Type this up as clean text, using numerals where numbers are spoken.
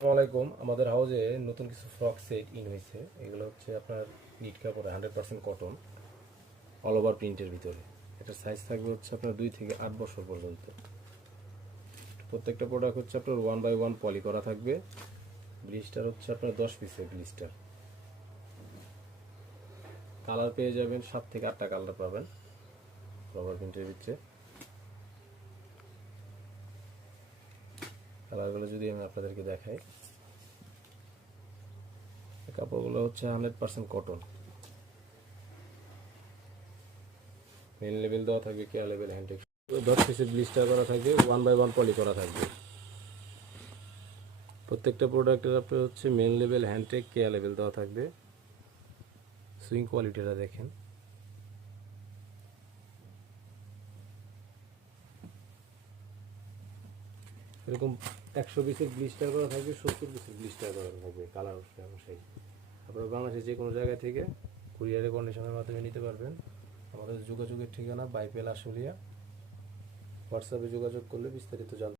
আসসালামু আলাইকুম। আমাদের হাউজে নতুন কিছু ফ্রক সেট ইন হয়েছে। এগুলো হচ্ছে আপনার নিট কাপড়ে 100% কটন, অল ওভার প্রিন্টের ভিতরে। এটার সাইজ থাকবে হচ্ছে আপনার 2 থেকে 8 বছর পর্যন্ত। প্রত্যেকটা প্রোডাক্ট হচ্ছে আপনার 1/1 পলি করা থাকবে। ব্লিস্টার হচ্ছে আপনার 10 পিসের ব্লিস্টার। কালার পেয়ে যাবেন 7 থেকে 8টা কালার পাবেন ওভার প্রিন্টের ভিতরে। কালারগুলো যদি আমি আপনাদেরকে দেখাই, কাপড়গুলো হচ্ছে 100% কটন। মেন লেভেল দেওয়া থাকবে, কেয়ার লেভেল, হ্যান্ডটেক। 10 পিসের ব্লিস্টার করা থাকবে, 1/1 পলি করা থাকবে। প্রত্যেকটা প্রোডাক্টের আপনার হচ্ছে মেন লেভেল, হ্যান্ডটেক, কেয়ার লেভেল দেওয়া থাকবে। সুইং কোয়ালিটিটা দেখেন। এরকম 100 পিসের ব্লিস্টার করা থাকবে, 70 পিসের ব্লিস্টার করা থাকবে কালার অনুযায়ী। আপনারা বাংলাদেশের যে কোনো জায়গা থেকে কুরিয়ারের কন্ডিশনের মাধ্যমে নিতে পারবেন। আমাদের যোগাযোগের ঠিকানা বাইপেল আশুলিয়া। হোয়াটসঅ্যাপে যোগাযোগ করলে বিস্তারিত জানতে